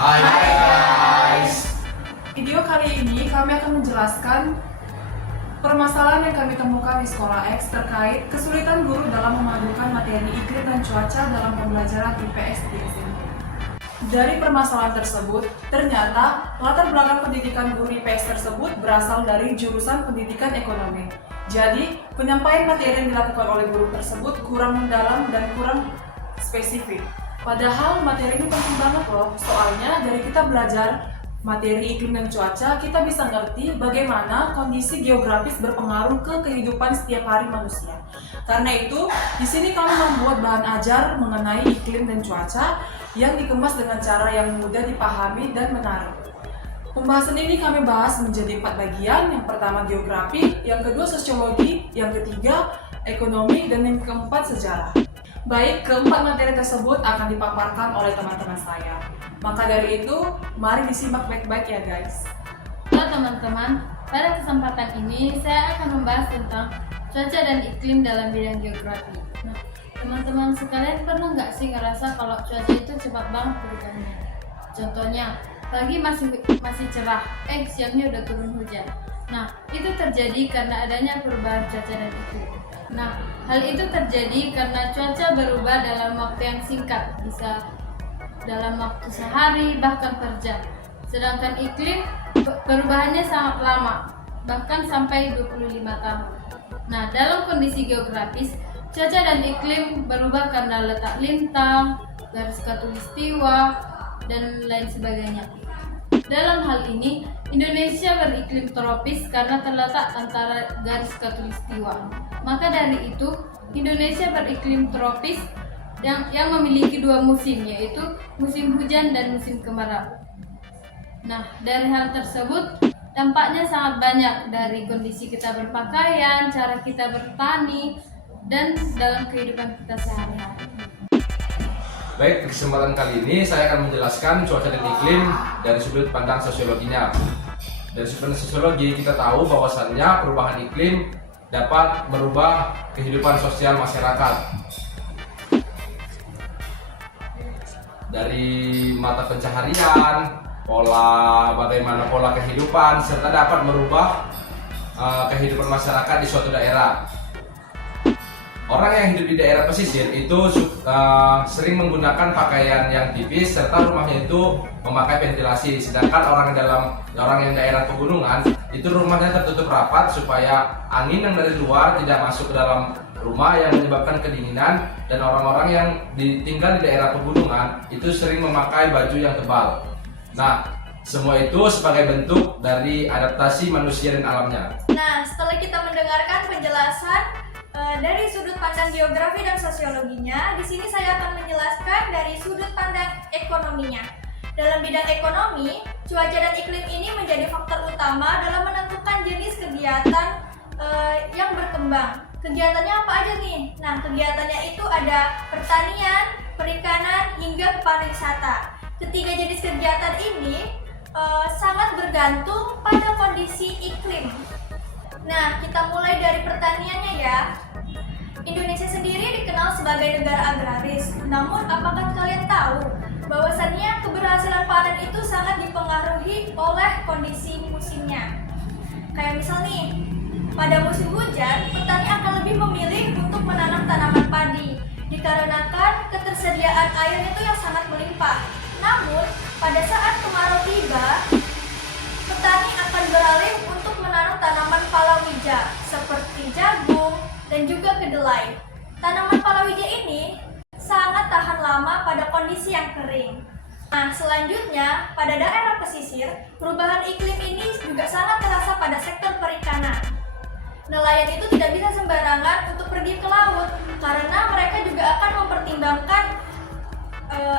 Hai guys. Video kali ini kami akan menjelaskan permasalahan yang kami temukan di Sekolah X terkait kesulitan guru dalam memadukan materi iklim dan cuaca dalam pembelajaran IPS di SMP. Dari permasalahan tersebut, ternyata latar belakang pendidikan guru IPS tersebut berasal dari jurusan pendidikan ekonomi. Jadi, penyampaian materi yang dilakukan oleh guru tersebut kurang mendalam dan kurang spesifik. Padahal materi ini penting banget loh, soalnya dari kita belajar materi iklim dan cuaca, kita bisa ngerti bagaimana kondisi geografis berpengaruh ke kehidupan setiap hari manusia. Karena itu, di sini kami membuat bahan ajar mengenai iklim dan cuaca yang dikemas dengan cara yang mudah dipahami dan menarik. Pembahasan ini kami bahas menjadi 4 bagian. Yang pertama geografi, yang kedua sosiologi, yang ketiga ekonomi, dan yang keempat sejarah. Baik, keempat materi tersebut akan dipaparkan oleh teman-teman saya. Maka dari itu, mari disimak baik-baik ya guys. Halo teman-teman, pada kesempatan ini saya akan membahas tentang cuaca dan iklim dalam bidang geografi. Nah, teman-teman sekalian pernah nggak sih ngerasa kalau cuaca itu cepat banget berubahnya? Contohnya, pagi masih cerah, siangnya udah turun hujan. Nah, itu terjadi karena adanya perubahan cuaca dan iklim. Nah, hal itu terjadi karena cuaca berubah dalam waktu yang singkat, bisa dalam waktu sehari bahkan per jam. Sedangkan iklim perubahannya sangat lama, bahkan sampai 25 tahun. Nah, dalam kondisi geografis, cuaca dan iklim berubah karena letak lintang, garis khatulistiwa, dan lain sebagainya. Dalam hal ini, Indonesia beriklim tropis karena terletak antara garis khatulistiwa. Maka dari itu, Indonesia beriklim tropis yang memiliki 2 musim, yaitu musim hujan dan musim kemarau. Nah, dari hal tersebut, dampaknya sangat banyak dari kondisi kita berpakaian, cara kita bertani, dan dalam kehidupan kita sehari-hari. Baik, di kesempatan kali ini saya akan menjelaskan cuaca dan iklim dari sudut pandang sosiologinya. Dari sudut pandang sosiologi kita tahu bahwasannya perubahan iklim dapat merubah kehidupan sosial masyarakat. Dari mata pencaharian, bagaimana pola kehidupan, serta dapat merubah kehidupan masyarakat di suatu daerah. Orang yang hidup di daerah pesisir itu sering menggunakan pakaian yang tipis serta rumahnya itu memakai ventilasi. Sedangkan orang yang daerah pegunungan itu rumahnya tertutup rapat supaya angin yang dari luar tidak masuk ke dalam rumah yang menyebabkan kedinginan, dan orang-orang yang tinggal di daerah pegunungan itu sering memakai baju yang tebal. Nah, semua itu sebagai bentuk dari adaptasi manusia dan alamnya. Nah, setelah kita mendengarkan penjelasan dari sudut pandang geografi dan sosiologinya, di sini saya akan menjelaskan dari sudut pandang ekonominya. Dalam bidang ekonomi, cuaca dan iklim ini menjadi faktor utama dalam menentukan jenis kegiatan yang berkembang. Kegiatannya apa aja nih? Nah, kegiatannya itu ada pertanian, perikanan, hingga pariwisata. Ketiga jenis kegiatan ini sangat bergantung pada kondisi iklim. Nah, kita mulai dari pertaniannya ya. Indonesia sendiri dikenal sebagai negara agraris. Namun, apakah kalian tahu bahwasannya keberhasilan panen itu sangat dipengaruhi oleh kondisi musimnya? Kayak misal nih, pada musim hujan, petani akan lebih memilih untuk menanam tanaman padi dikarenakan ketersediaan air itu yang sangat melimpah. Namun, pada saat kemarau tiba, petani akan beralih untuk menanam tanaman palawija seperti jagung dan juga kedelai. Tanaman palawija ini sangat tahan lama pada kondisi yang kering. Nah, selanjutnya pada daerah pesisir, perubahan iklim ini juga sangat terasa pada sektor perikanan. Nelayan itu tidak bisa sembarangan untuk pergi ke laut karena mereka juga akan mempertimbangkan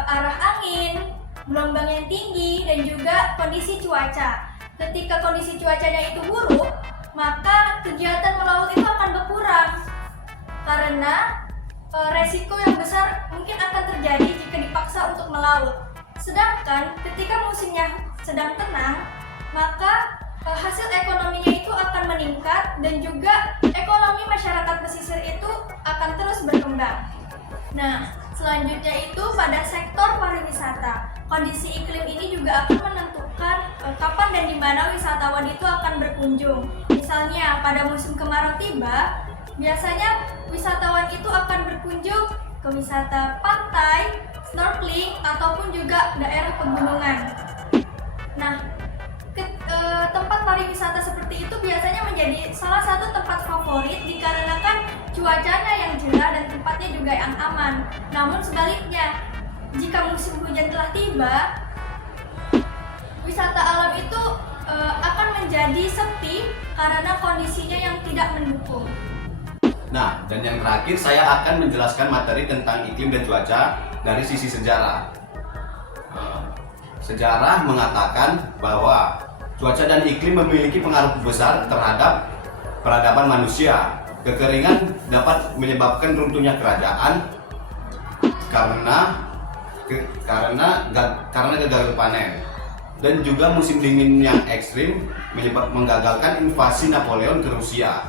arah angin, gelombang yang tinggi, dan juga kondisi cuaca. Ketika kondisi cuacanya itu buruk, maka kegiatan melaut itu akan berkurang karena resiko yang besar mungkin akan terjadi jika dipaksa untuk melaut. Sedangkan ketika musimnya sedang tenang, maka hasil ekonominya itu akan meningkat dan juga ekonomi masyarakat pesisir itu akan terus berkembang. Nah, Selanjutnya itu pada sektor pariwisata. Kondisi iklim ini juga akan menentukan kapan dan di mana wisatawan itu akan berkunjung. Misalnya pada musim kemarau tiba, biasanya wisatawan itu akan berkunjung ke wisata pantai, snorkeling, ataupun juga daerah pegunungan. Nah, tempat pariwisata seperti itu biasanya menjadi salah satu tempat favorit dikarenakan cuacanya yang cerah dan tempatnya juga yang aman. Namun sebaliknya, jika musim hujan telah tiba, wisata alam itu akan menjadi sepi karena kondisinya yang tidak mendukung. Nah, dan yang terakhir saya akan menjelaskan materi tentang iklim dan cuaca dari sisi sejarah. Sejarah mengatakan bahwa cuaca dan iklim memiliki pengaruh besar terhadap peradaban manusia. Kekeringan dapat menyebabkan runtuhnya kerajaan karena gagal panen, dan juga musim dingin yang ekstrim menggagalkan invasi Napoleon ke Rusia.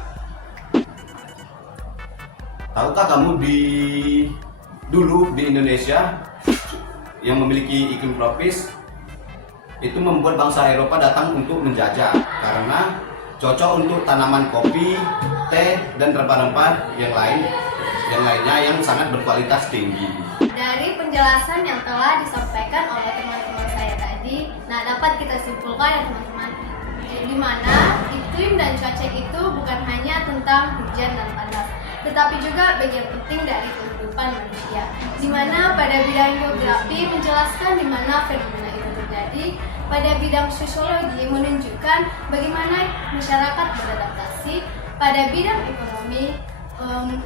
Tahukah kamu dulu di Indonesia yang memiliki iklim tropis itu membuat bangsa Eropa datang untuk menjajah karena cocok untuk tanaman kopi, teh, dan rempah-rempah yang lainnya yang sangat berkualitas tinggi. Dari penjelasan yang telah disampaikan oleh teman-teman saya tadi, nah dapat kita simpulkan ya teman-teman, di mana iklim dan cuaca itu bukan hanya tentang hujan dan panas, tetapi juga bagian penting dari kehidupan manusia. Di mana pada bidang geografi menjelaskan di mana fenomena itu terjadi, pada bidang sosiologi menunjukkan bagaimana masyarakat beradaptasi, pada bidang ekonomi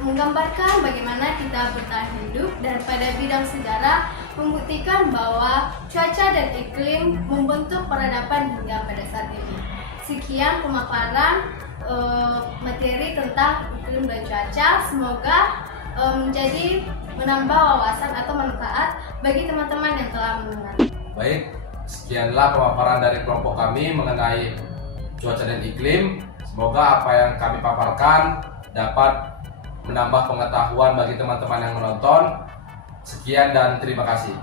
menggambarkan bagaimana kita bertahan hidup, dan pada bidang sejarah membuktikan bahwa cuaca dan iklim membentuk peradaban hingga pada saat ini. Sekian pemaparan materi tentang iklim dan cuaca, semoga menjadi menambah wawasan atau manfaat bagi teman-teman yang telah mendengar. Baik, sekianlah pemaparan dari kelompok kami mengenai cuaca dan iklim. Semoga apa yang kami paparkan dapat menambah pengetahuan bagi teman-teman yang menonton. Sekian dan terima kasih.